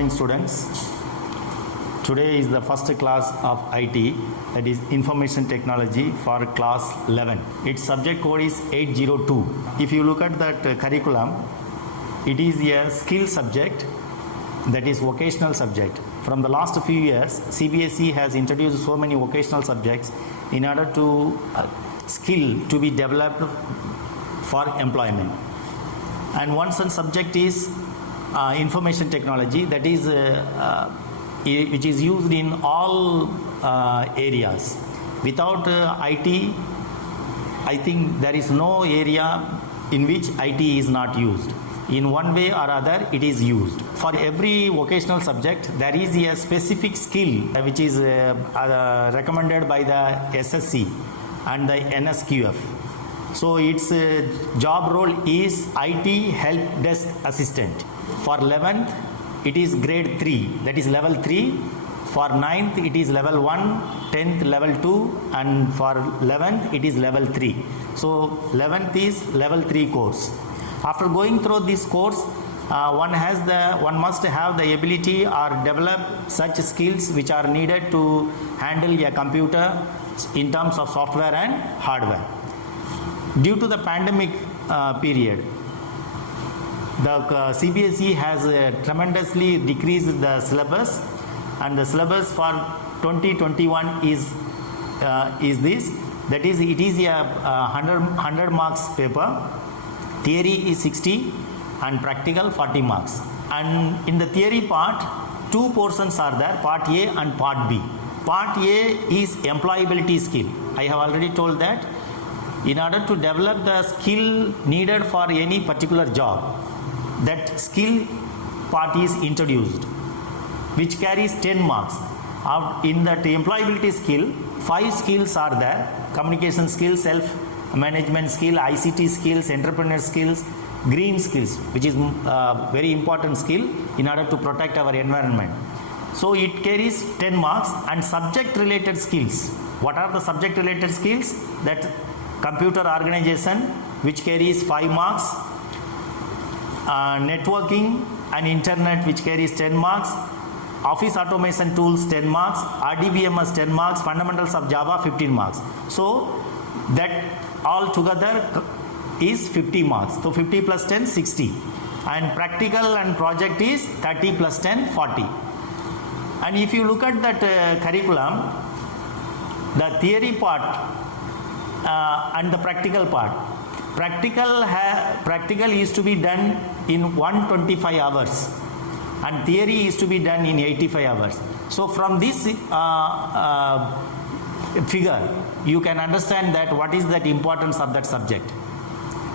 morning, students. Today is the first class of IT, that is Information Technology for class 11. Its subject code is 802. If you look at that curriculum, it is a skill subject, that is vocational subject. From the last few years, CBSE has introduced so many vocational subjects in order to skill to be developed for employment. And one such subject is information technology, that is which is used in all areas. Without IT, I think there is no area in which IT is not used. In one way or other, it is used. For every vocational subject, there is a specific skill which is recommended by the SSC and the NSQF. So its job role is IT help desk assistant. For 11th, it is grade 3, that is level 3. For 9th, it is level 1, 10th level 2, and for 11th, it is level 3. So 11th is level 3 course. After going through this course, one must have the ability or develop such skills which are needed to handle a computer in terms of software and hardware. Due to the pandemic period, the CBSE has tremendously decreased the syllabus, and the syllabus for 2021 is this, that is, it is a 100 marks paper. Theory is 60 and practical 40 marks. And in the theory part, two portions are there, part A and part B. Part A is employability skill. I have already told that in order to develop the skill needed for any particular job, that skill part is introduced, which carries 10 marks. In that employability skill, 5 skills are there: communication skills, self-management skill, ICT skills, entrepreneur skills, green skills, which is very important skill in order to protect our environment. So it carries 10 marks. And subject related skills. What are the subject related skills? That computer organization, which carries 5 marks, networking and internet, which carries 10 marks, office automation tools 10 marks, RDBMS 10 marks, fundamentals of Java 15 marks. So that all together is 50 marks. So 50 plus 10, 60. And practical and project is 30 plus 10, 40. And if you look at that curriculum, the theory part and the practical part, practical is to be done in 125 hours and theory is to be done in 85 hours. So from this figure, you can understand that what is that importance of that subject.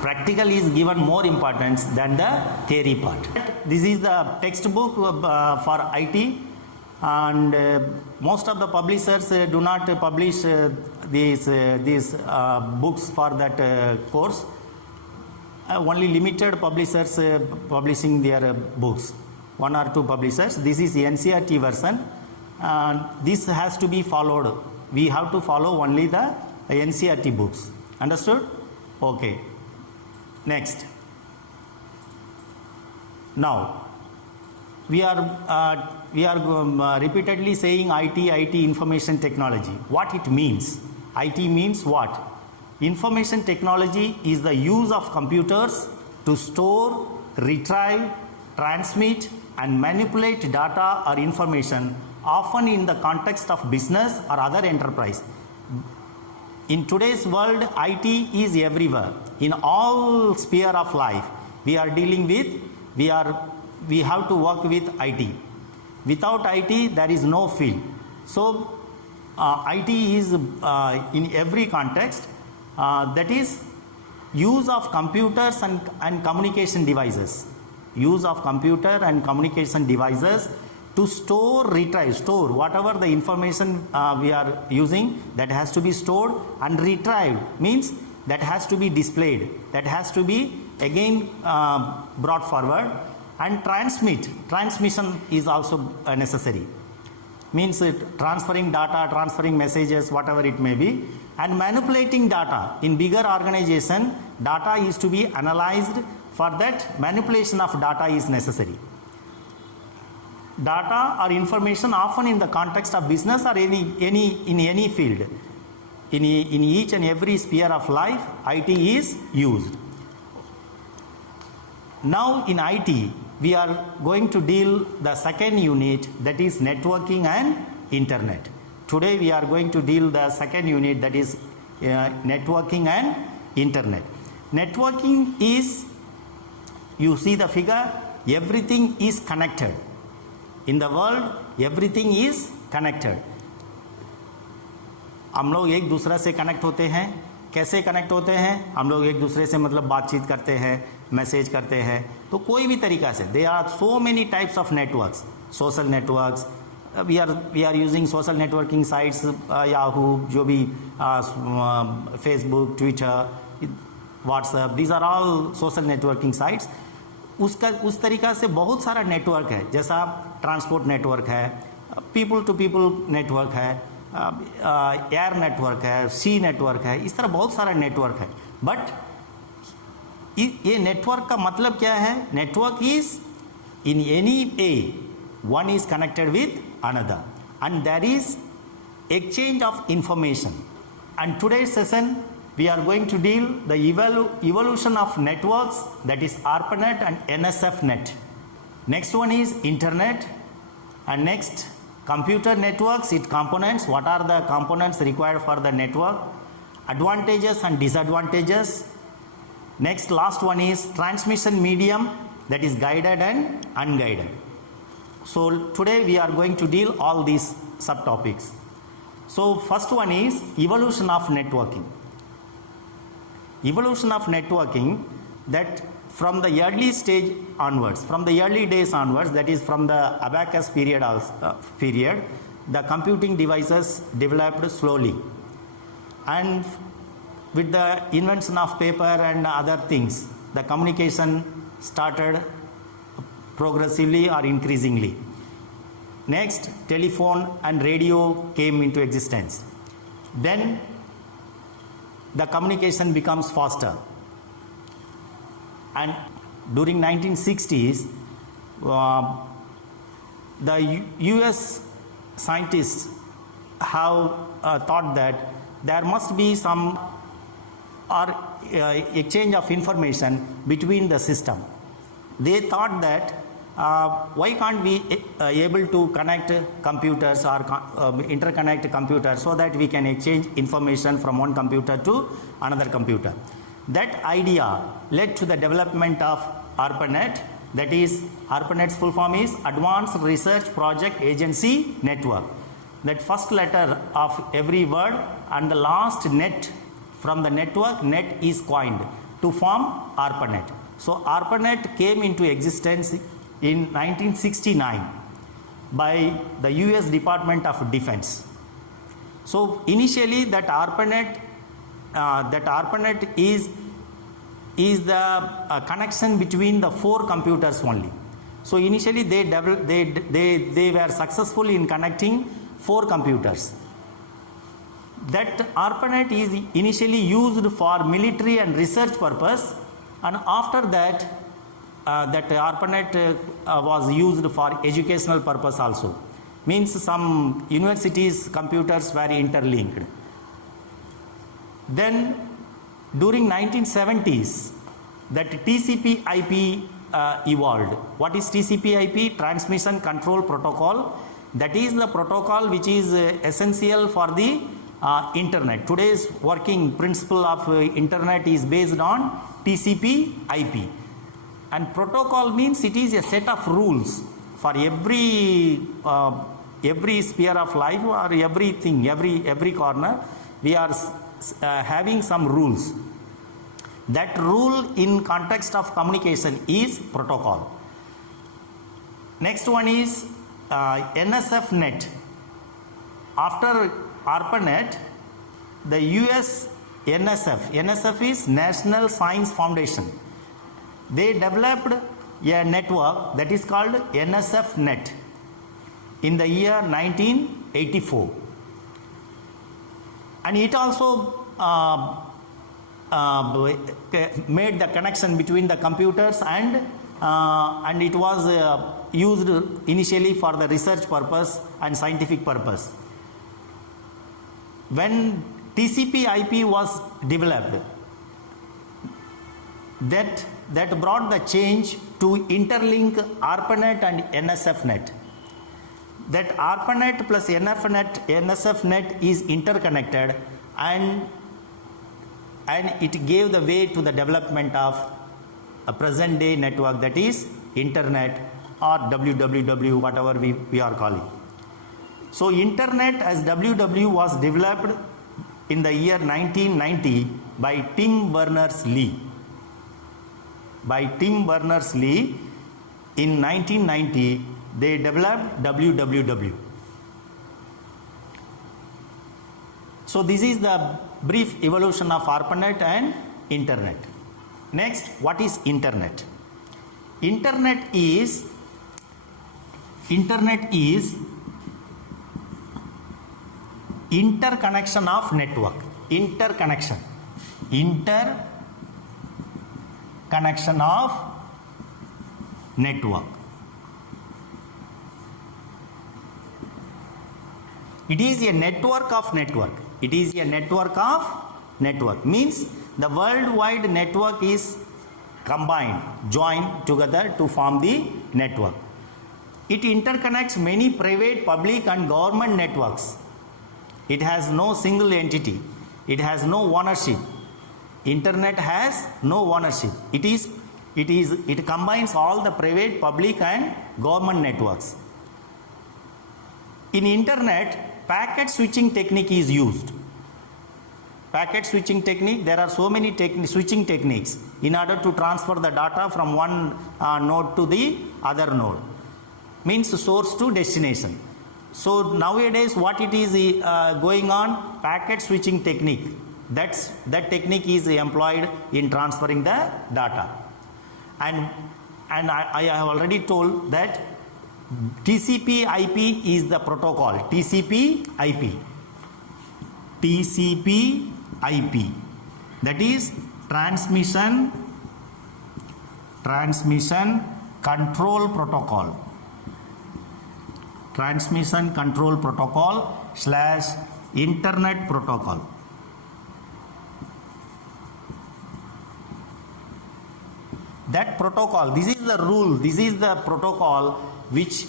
Practical is given more importance than the theory part. This is the textbook for IT, and most of the publishers do not publish these books for that course. Only limited publishers publishing their books, 1 or 2 publishers. This is the NCERT version. This has to be followed. We have to follow only the NCERT books. Understood? Okay. Next. Now, we are repeatedly saying IT, information technology. What it means? IT means what? Information technology is the use of computers to store, retrieve, transmit and manipulate data or information, often in the context of business or other enterprise. In today's world, IT is everywhere. In all sphere of life, we have to work with IT. Without IT, there is no field. So IT is in every context, that is use of computers and communication devices. Use of computer and communication devices to store, retrieve, store whatever the information we are using, that has to be stored, and retrieved means that has to be displayed, that has to be again brought forward, and transmission is also necessary, means transferring data, transferring messages, whatever it may be, and manipulating data. In bigger organization, data is to be analyzed. For that, manipulation of data is necessary. data or information often in the context of business or any field. In each and every sphere of life, IT is used. Now in IT, we are going to deal the second unit, that is networking and internet. Today we are going to deal the second unit, that is networking and internet. Networking is, you see the figure, everything is connected. In the world, everything is connected. हम लोग एक दूसरे से connect होते हैं. कैसे connect होते हैं? हम लोग एक दूसरे से मतलब बातचीत करते हैं, मैसेज करते हैं, तो कोई भी तरीका से. They are so many types of networks. Social networks, we are using social networking sites, Yahoo, जो भी Facebook, Twitter, WhatsApp, these are all social networking sites. उस तरीका से बहुत सारा नेटवर्क है. जैसा ट्रांसपोर्ट नेटवर्क है, पीपल टू पीपल नेटवर्क है, एयर नेटवर्क है, सी नेटवर्क है, इस तरह बहुत सारा नेटवर्क है. बट ये नेटवर्क का मतलब क्या है? Network is in any way one is connected with another and there is exchange of information. And today's session we are going to deal the evolution of networks, that is ARPANET and NSFNet. Next one is internet, and next computer networks, its components, what are the components required for the network, advantages and disadvantages. Next, last one is transmission medium, that is guided and unguided. So today we are going to deal all these subtopics. So first one is evolution of networking. Evolution of networking, that from the early stage onwards, from the early days onwards, that is from the abacus period, the computing devices developed slowly, and with the invention of paper and other things, the communication started progressively or increasingly. Next, telephone and radio came into existence. Then the communication becomes faster, and during 1960s the US scientists have thought that there must be some exchange of information between the system. They thought that why can't we able to connect computers or interconnect computers so that we can exchange information from one computer to another computer. That idea led to the development of ARPANET, that is ARPANET's full form is Advanced Research Project Agency Network. That first letter of every word and the last net from the network, net is coined to form ARPANET. So ARPANET came into existence in 1969 by the US Department of Defense. So initially that ARPANET is the connection between the four computers only. So initially they were successful in connecting four computers. That ARPANET is initially used for military and research purpose, and after that that ARPANET was used for educational purpose also. Means some universities' computers were interlinked. Then during 1970s, that TCP/IP evolved. What is TCP/IP? Transmission Control Protocol. That is the protocol which is essential for the internet. Today's working principle of internet is based on TCP/IP. And protocol means it is a set of rules for every sphere of life or everything, every corner. We are having some rules. That rule in context of communication is protocol. Next one is NSFNet. After ARPANET, the US NSF is National Science Foundation. They developed a network that is called NSFNet in the year 1984, and it also made the connection between the computers and and it was used initially for the research purpose and scientific purpose. When TCP/IP was developed, that brought the change to interlink ARPANET and NSFNet. That ARPANET plus NSFNet is interconnected, and it gave the way to the development of a present day network, that is internet or WWW, whatever we are calling. So internet as WW was developed in the year 1990 by Tim Berners-Lee. By Tim Berners-Lee in 1990, they developed WWW. So this is the brief evolution of ARPANET and internet. Next, what is internet? Internet is interconnection of network. Interconnection of network. It is a network of network. It is a network of network. Means the worldwide network is combined, joined together to form the network. It interconnects many private, public and government networks. It has no single entity. It has no ownership. Internet has no ownership. It combines all the private, public and government networks. In internet, packet switching technique is used. Packet switching technique, there are so many switching techniques in order to transfer the data from one node to the other node. Means source to destination. So nowadays what it is going on? Packet switching technique. That technique is employed in transferring the data. And I have already told that TCP/IP is the protocol. TCP/IP. That is transmission control protocol. Transmission control protocol / internet protocol. That protocol, this is the rule, this is the protocol which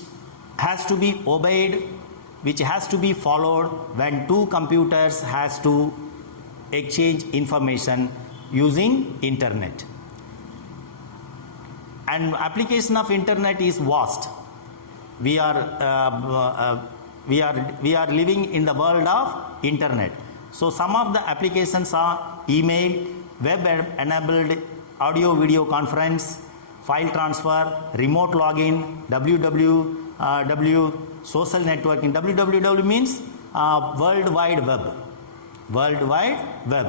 has to be obeyed, which has to be followed when two computers has to exchange information using internet. And application of internet is vast. We are living in the world of internet. So some of the applications are email, web enabled audio video conference, file transfer, remote login, www, social networking. www means World Wide Web,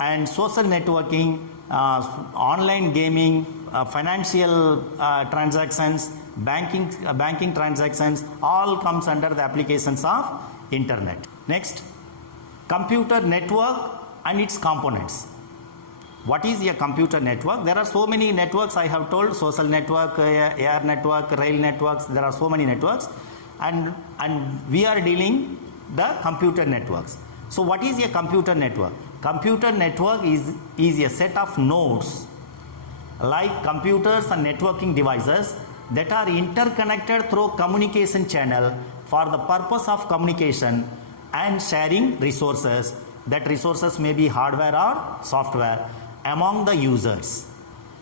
and social networking, online gaming, financial transactions, banking transactions, all comes under the applications of internet. Next, computer network and its components. What is a computer network? There are so many networks I have told: social network, air network, rail networks. There are so many networks, and we are dealing the computer networks. So what is a computer network? Computer network is a set of nodes like computers and networking devices that are interconnected through communication channel for the purpose of communication and sharing resources. That resources may be hardware or software among the users.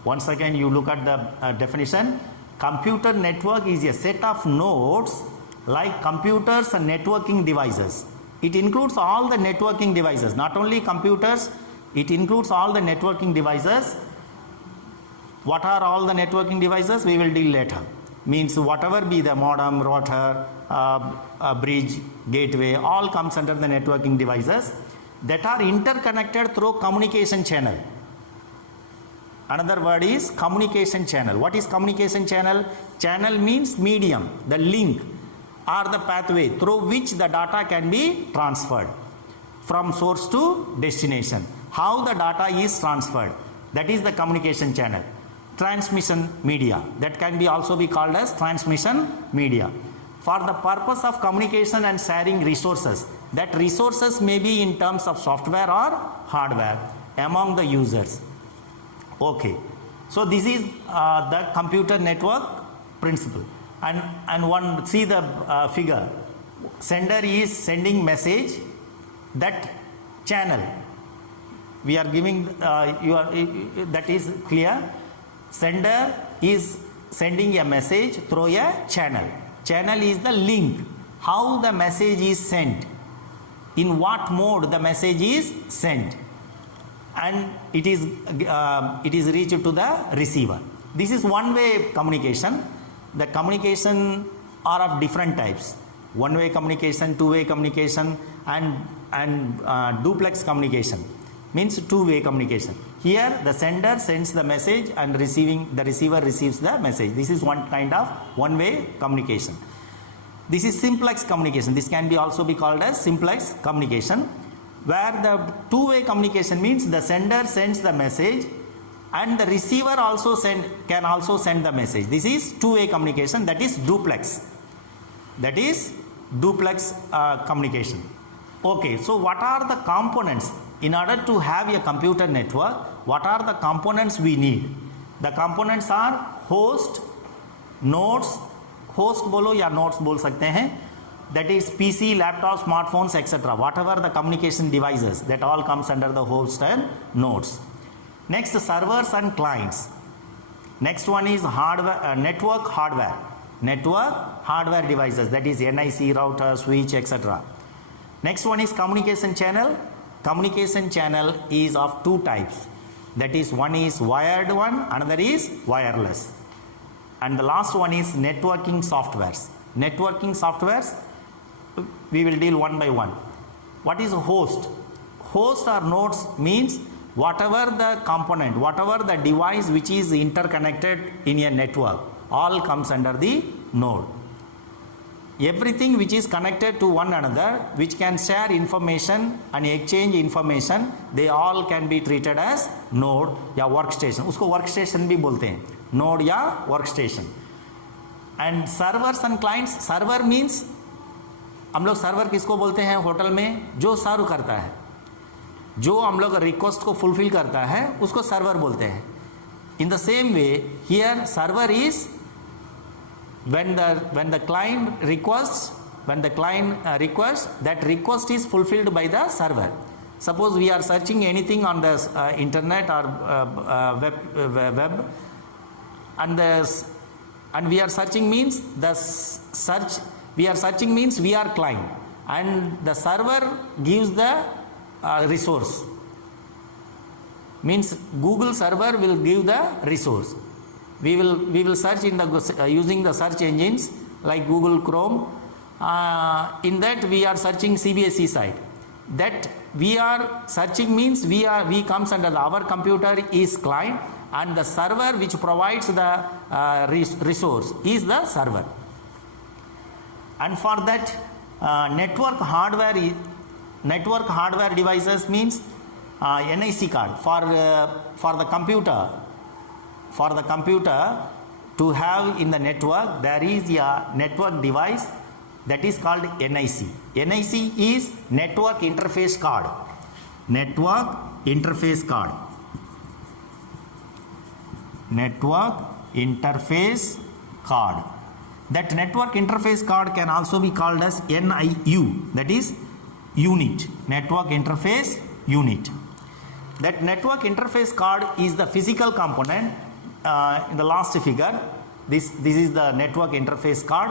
Once again, you look at the definition. Computer network is a set of nodes like computers and networking devices. It includes all the networking devices, not only computers, it includes all the networking devices. What are all the networking devices? We will deal later. Means whatever be the modem, router, bridge, gateway, all comes under the networking devices that are interconnected through communication channel. Another word is communication channel. What is communication channel? Channel means medium, the link or the pathway through which the data can be transferred from source to destination. How the data is transferred, that is the communication channel. transmission media. That can be also be called as transmission media. For the purpose of communication and sharing resources, that resources may be in terms of software or hardware among the users. Okay, so this is the computer network principle. And one see the figure. Sender is sending message. That channel we are giving that is clear. Sender is sending a message through a channel. Channel is the link. How the message is sent, in what mode the message is sent, and it is reached to the receiver. This is one way communication. The communication are of different types: one way communication, two way communication, and duplex communication means two way communication. Here the sender sends the message and the receiver receives the message. This is one kind of one way communication. This is simplex communication. This can be also be called as simplex communication, where the two way communication means the sender sends the message and the receiver also can also send the message. This is two way communication. That is duplex. That is duplex communication. Okay, so what are the components? In order to have a computer network, what are the components we need? The components are host, nodes, host बोलो या nodes बोल सकते हैं. That is PC, laptop, smartphones, etc. Whatever the communication devices, that all comes under the host and nodes. Next, servers and clients. Next one is hardware, network hardware. Network hardware devices, that is NIC, router, switch, etc. Next one is communication channel. Communication channel is of two types. That is, one is wired one, another is wireless. And the last one is networking softwares. Networking softwares, we will deal one by one. What is a host? Host or nodes means whatever the component, whatever the device which is interconnected in a network, all comes under the node. Everything which is connected to one another, which can share information and exchange information, they all can be treated as node या workstation. उसको workstation भी बोलते हैं, node या workstation. And servers and clients, server means हम लोग server किसको बोलते हैं होटल में? जो सर्व करता है, जो हम लोग रिक्वेस्ट को फुलफिल करता है, उसको सर्वर बोलते हैं. In the same way, here server is when the client requests, that request is fulfilled by the server. Suppose we are searching anything on the internet or web, and we are searching means we are client, and the server gives the resource. Means Google server will give the resource. We will search in the using the search engines like Google Chrome. In that we are searching CBSE site. That we are searching means we comes under our computer is client, and the server which provides the resource is the server. And for that network hardware devices means NIC card for the computer. For the computer to have in the network, there is a network device that is called NIC. NIC is network interface card. Network interface card. Network interface card. That network interface card can also be called as NIU. That is unit. Network interface unit. That network interface card is the physical component. In the last figure, this is the network interface card.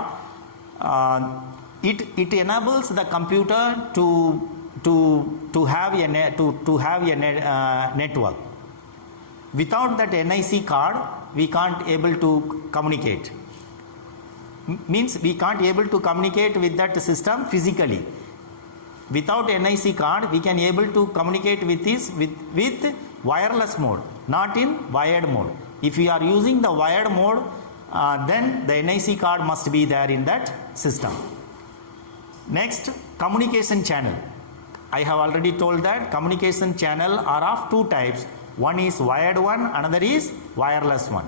It enables the computer to have a network. Without that NIC card, we can't able to communicate. Means we can't able to communicate with that system physically. Without NIC card, we can able to communicate with this with wireless mode, not in wired mode. If we are using the wired mode, then the NIC card must be there in that system. Next, communication channel. I have already told that communication channel are of two types. One is wired one, another is wireless one.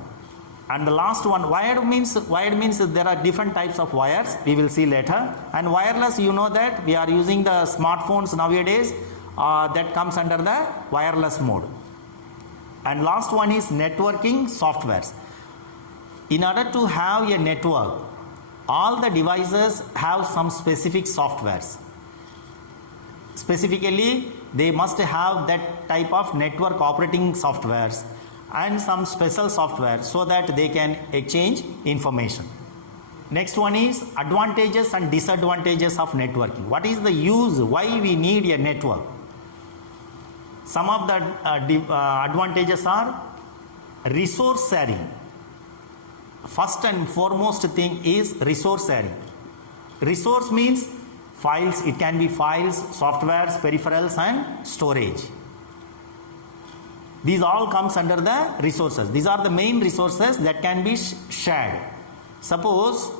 And the last one, wired means there are different types of wires, we will see later. And wireless, you know that we are using the smartphones nowadays, that comes under the wireless mode. And last one is networking softwares. In order to have a network, all the devices have some specific softwares. Specifically, they must have that type of network operating softwares and some special software so that they can exchange information. Next one is advantages and disadvantages of networking. What is the use? Why we need a network? Some of the advantages are resource sharing. First and foremost thing is resource sharing. Resource means files, it can be files, softwares, peripherals and storage. These all comes under the resources. These are the main resources that can be shared. Suppose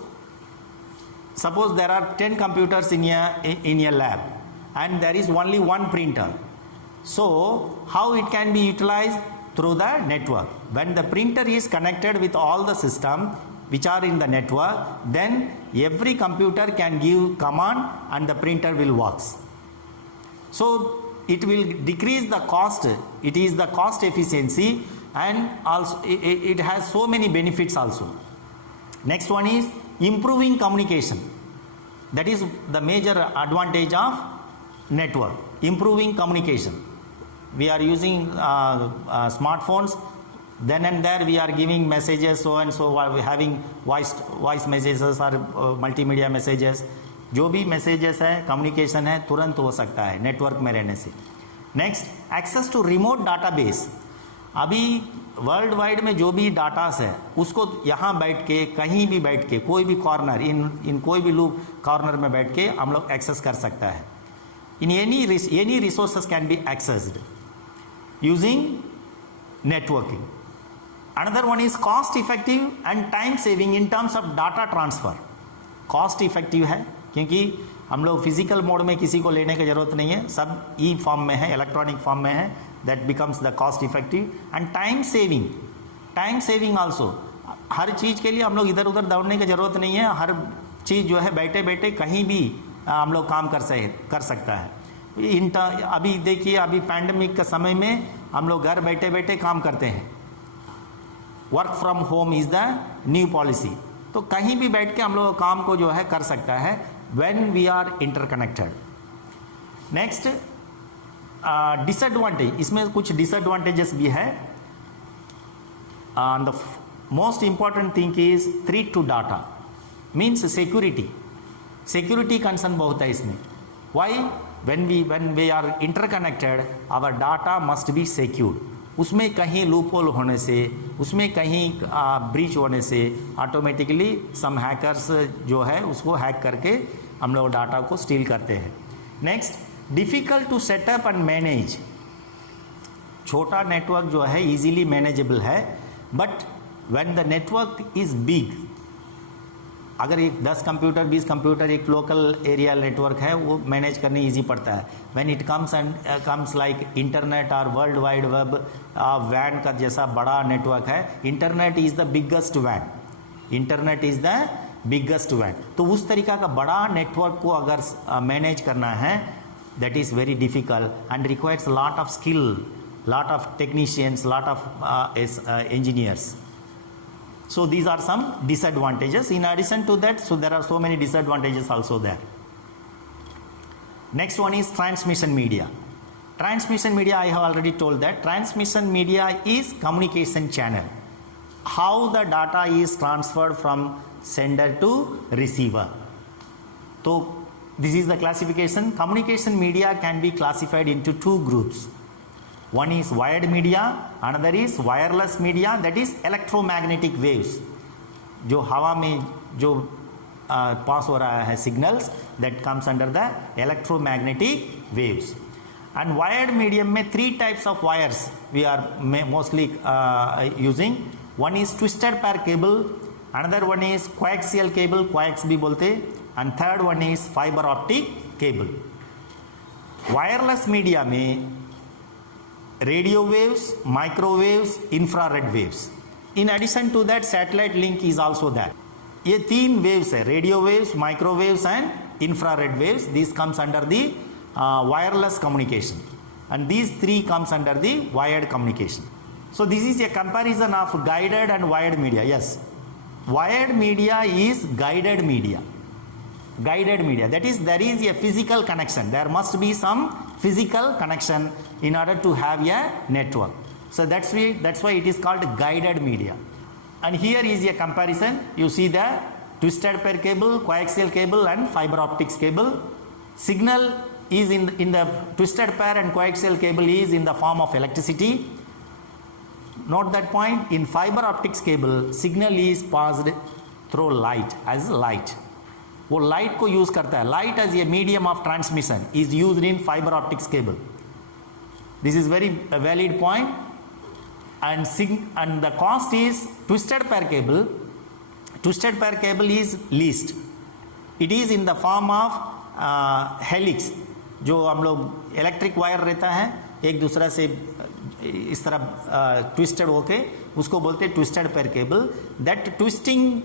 there are 10 computers in a lab and there is only one printer. So how it can be utilized? Through the network. When the printer is connected with all the system which are in the network, then every computer can give command and the printer will work. So it will decrease the cost. It is the cost efficiency, and also it has so many benefits also. Next one is improving communication. That is the major advantage of network, improving communication. We are using smartphones, then and there we are giving messages, so and so, we are having voice messages or multimedia messages. जो भी messages है, communication है, तुरंत हो सकता है network में रहने से. Next, access to remote database. अभी वर्ल्ड वाइड में जो भी डाटास है उसको यहाँ बैठ के, कहीं भी बैठ के, कोई भी कॉर्नर, इन कोई भी लूप कॉर्नर में बैठ के हम लोग एक्सेस कर सकता है. In any resources can be accessed using networking. Another one is cost effective and time saving in terms of data transfer. Cost effective है क्योंकि हम लोग फिजिकल मोड में किसी को लेने की ज़रूरत नहीं है, सब ई फॉर्म में है, इलेक्ट्रॉनिक फॉर्म में है. That becomes the cost effective. And time saving also. हर चीज़ के लिए हम लोग इधर उधर दौड़ने की ज़रूरत नहीं है. हर चीज़ जो है बैठे बैठे कहीं भी हम लोग काम कर सकता है. अभी देखिए, अभी पैंडमिक के समय में हम लोग घर बैठे बैठे काम करते हैं. Work from home is the new policy. तो कहीं भी बैठ के हम लोग काम को जो है कर सकता है when we are interconnected. Next, disadvantage. इसमें कुछ disadvantages भी है. The most important thing is threat to data, means security. Security concern बहुत है इसमें. Why? When we are interconnected, our data must be secured. उसमें कहीं लूपहोल होने से, उसमें कहीं ब्रीच होने से ऑटोमेटिकली सम हैकर्स जो है उसको हैक करके हम लोग डाटा को स्टील करते हैं. Next, difficult to set up and manage. छोटा नेटवर्क जो है इजीली मैनेजेबल है, but when the network is big, अगर एक 10 कंप्यूटर 20 कंप्यूटर एक लोकल एरिया नेटवर्क है वो मैनेज करने इजी पड़ता है. When it comes like internet और वर्ल्ड वाइड वेब, वैन का जैसा बड़ा नेटवर्क है, इंटरनेट इज़ द बिगेस्ट वैन. इंटरनेट इज़ द बिगेस्ट वैन. तो उस तरीका का बड़ा नेटवर्क को अगर मैनेज करना है, that is very difficult and requires lot of skill, lot of technicians, lot of engineers. So these are some disadvantages. In addition to that, so there are so many disadvantages also there. Next one is transmission media. Transmission media, I have already told that transmission media is communication channel. How the data is transferred from sender to receiver. So this is the classification. Communication media can be classified into two groups. One is wired media, another is wireless media, that is electromagnetic waves. जो हवा में जो पास हो रहा है signals, that comes under the electromagnetic waves. And wired medium में 3 types of wires we are mostly using. One is twisted pair cable, another one is coaxial cable, coax भी बोलते, and third one is fiber optic cable. Wireless media में radio waves, microwaves, infrared waves. In addition to that, satellite link is also there. ये तीन waves है, radio waves, microwaves and infrared waves. This comes under the wireless communication, and these three comes under the wired communication. So this is a comparison of guided and wired media. Yes, wired media is guided media. Guided media, that is, there is a physical connection. There must be some physical connection in order to have a network. So that's why it is called guided media. And here is a comparison. You see the twisted pair cable, coaxial cable and fiber optics cable. Signal is in the twisted pair and coaxial cable is in the form of electricity. Note that point. In fiber optics cable, signal is passed through light as light. वो light को use करता है. Light as a medium of transmission is used in fibre optics cable. This is very valid point. and the cost is twisted pair cable. Twisted pair cable is least. It is in the form of helix. जो हम लोग electric wire रहता है एक दूसरा से इस तरह ट्विस्टेड होके उसको बोलते हैं twisted pair cable. That twisting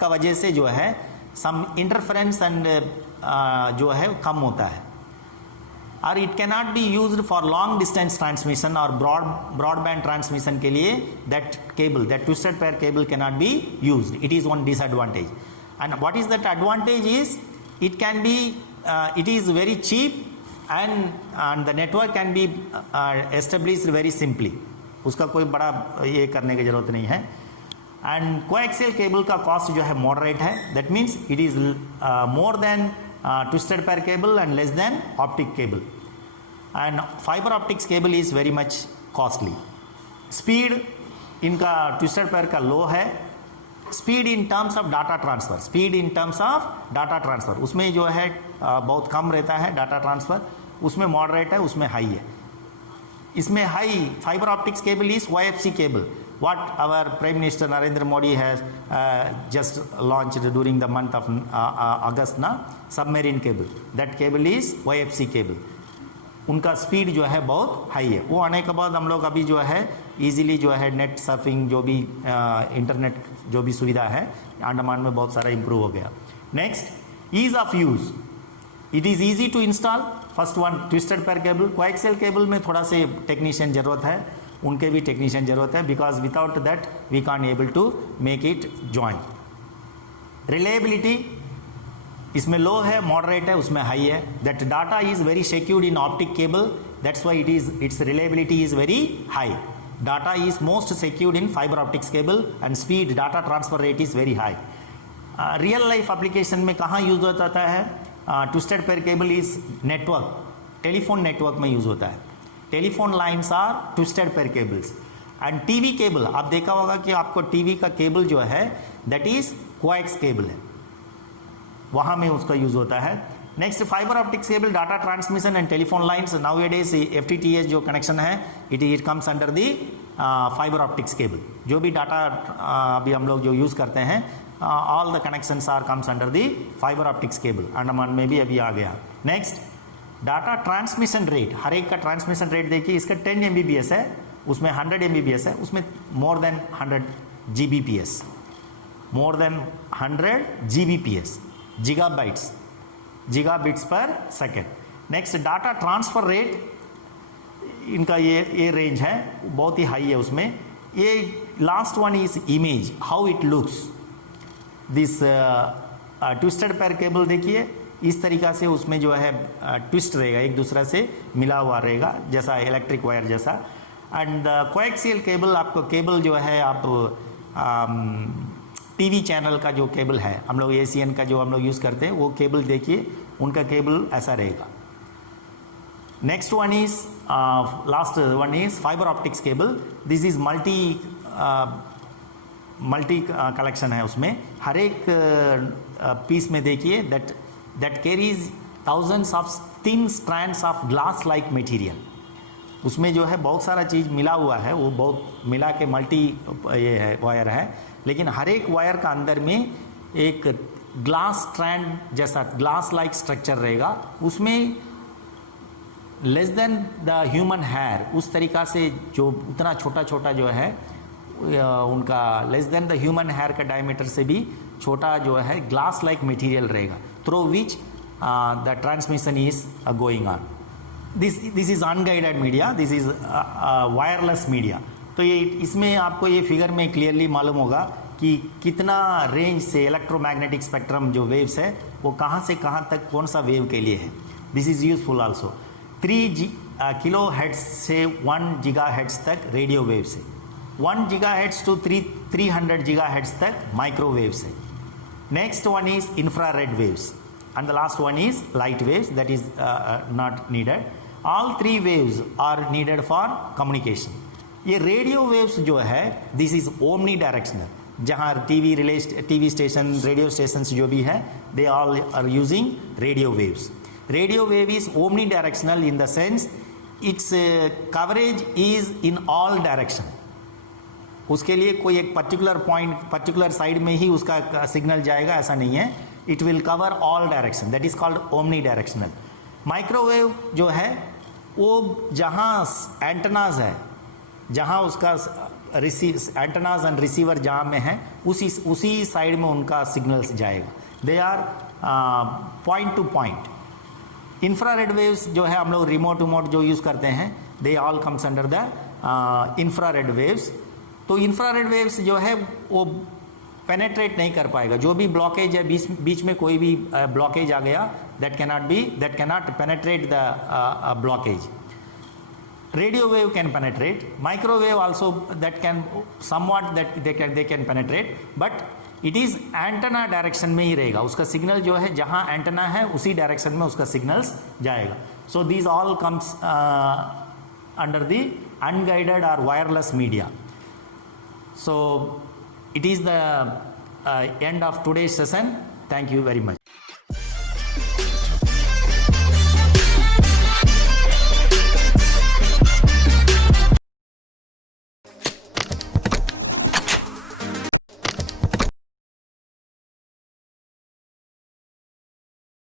का वजह से जो है सम इंटरफेरेंस एंड जो है कम होता है. और it cannot be used for long distance transmission और ब्रॉडबैंड ट्रांसमिशन के लिए that cable, that twisted pair cable cannot be used. It is one disadvantage. And what is that advantage is it can be it is very cheap and the network can be established very simply. उसका कोई बड़ा ये करने की जरूरत नहीं है. And coaxial cable का कॉस्ट जो है मॉडरेट है. That means it is more than twisted pair cable and less than optic cable. And fibre optics cable is very much costly. Speed इनका ट्विस्टेड पेयर का लो है. Speed in terms of data transfer, speed in terms of data transfer उसमें जो है बहुत कम रहता है data transfer. उसमें मॉडरेट है, उसमें हाई है. इसमें high fibre optics cable is YFC cable. what our Prime Minister Narendra Modi has just launched during the month of August na, submarine cable. That cable is YFC cable. उनका speed जो है बहुत high है. वो आने के बाद हम लोग अभी जो है इजीली जो है नेट सर्फिंग जो भी इंटरनेट जो भी सुविधा है अंडमान में बहुत सारा इंप्रूव हो गया. Next ease of use. It is easy to install. First one twisted pair cable. Coaxial cable में थोड़ा से टेक्नीशियन ज़रूरत है, उनके भी टेक्नीशियन ज़रूरत है because without that we can able to make it join. Reliability इसमें लो है, मॉडरेट है, उसमें हाई है. That data is very secured in optic cable. That's why its reliability is very high. Data is most secured in fibre optics cable and speed data transfer rate is very high. Real life application में कहाँ use होता है? Twisted pair cable is network, telephone network में use होता है. Telephone lines are twisted pair cables. And TV cable आप देखा होगा कि आपको टीवी का केबल जो है दैट इज कोएक्स केबल है, वहाँ में उसका यूज होता है. Next fibre optics cable data transmission and telephone lines. Now A days FTTH जो कनेक्शन है it comes under the fibre optics cable. जो भी डाटा अभी हम लोग जो यूज़ करते हैं all the connections are comes under the fibre optics cable. Andaman में भी अभी आ गया. Next data transmission rate. हर एक का ट्रांसमिशन रेट देखिए. इसका 10 MBPS है, उसमें 100 MBPS है, उसमें more than 100 GBPS, more than 100 GBPS, gigabits पर second. Next data transfer rate इनका ये रेंज है, बहुत ही हाई है उसमें. ये last one is image, how it looks. This twisted pair cable देखिए इस तरीक़ा से उसमें जो है ट्विस्ट रहेगा, एक दूसरा से मिला हुआ रहेगा जैसा इलेक्ट्रिक वायर जैसा. एंड कोएक्सियल केबल आपको केबल जो है आप टीवी चैनल का जो केबल है हम लोग ACN का जो हम लोग यूज़ करते हैं वो केबल देखिए, उनका केबल ऐसा रहेगा. Next one is last one is fibre optics cable. This is multi collection है. उसमें हर एक पीस में देखिए that carries thousands of thin strands of glass like material. उसमें जो है बहुत सारा चीज़ मिला हुआ है, वो बहुत मिला के मल्टी ये है वायर है, लेकिन हर एक वायर का अंदर में एक ग्लास स्ट्रैंड जैसा ग्लास लाइक स्ट्रक्चर रहेगा. उसमें less than the human hair, उस तरीका से जो उतना छोटा छोटा जो है उनका less than the human hair का डायमीटर से भी छोटा जो है ग्लास लाइक मटेरियल रहेगा, through which the transmission is going on. This is unguided media, this is wireless media. तो ये इसमें आपको ये फिगर में क्लियरली मालूम होगा कि कितना रेंज से इलेक्ट्रोमैग्नेटिक स्पेक्ट्रम जो वेव्स है वो कहाँ से कहाँ तक कौन सा वेव के लिए है. This is useful also. 3 kilohertz से 1 गीगा हेड्स तक रेडियो वेव्स है, 1 gigahertz to 300 gigahertz तक माइक्रोवेव्स है. Next one is infrared waves and the last one is light waves, that is not needed. All 3 waves are needed for communication. ये radio waves जो है this is omnidirectional, जहाँ TV station radio station जो भी है they all are using radio waves. Radio wave is omnidirectional in the sense its coverage is in all direction. उसके लिए कोई एक पर्टिकुलर पॉइंट पर्टिकुलर साइड में ही उसका सिग्नल जाएगा ऐसा नहीं है, it will cover all direction, that is called omni directional. Microwave जो है वो जहाँ एंटेनाज है, जहाँ उसका एंटेनाज एंड रिसीवर जहाँ में है उसी साइड में उनका सिग्नल्स जाएगा. They are point to point. Infrared waves जो है हम लोग रिमोट जो यूज़ करते हैं they all comes under the infrared waves. तो इंफ्रारेड वेव्स जो है वो पेनेट्रेट नहीं कर पाएगा, जो भी ब्लॉकेज है बीच में कोई भी ब्लॉकेज आ गया that cannot penetrate the blockage. Radio wave can penetrate, microwave also that can somewhat that they can penetrate, but it is antenna direction में ही रहेगा. उसका सिग्नल जो है जहाँ एंटेना है उसी डायरेक्शन में उसका सिग्नल्स जाएगा. So these all comes under the unguided और wireless media. So it is the end of today's session. Thank you very much.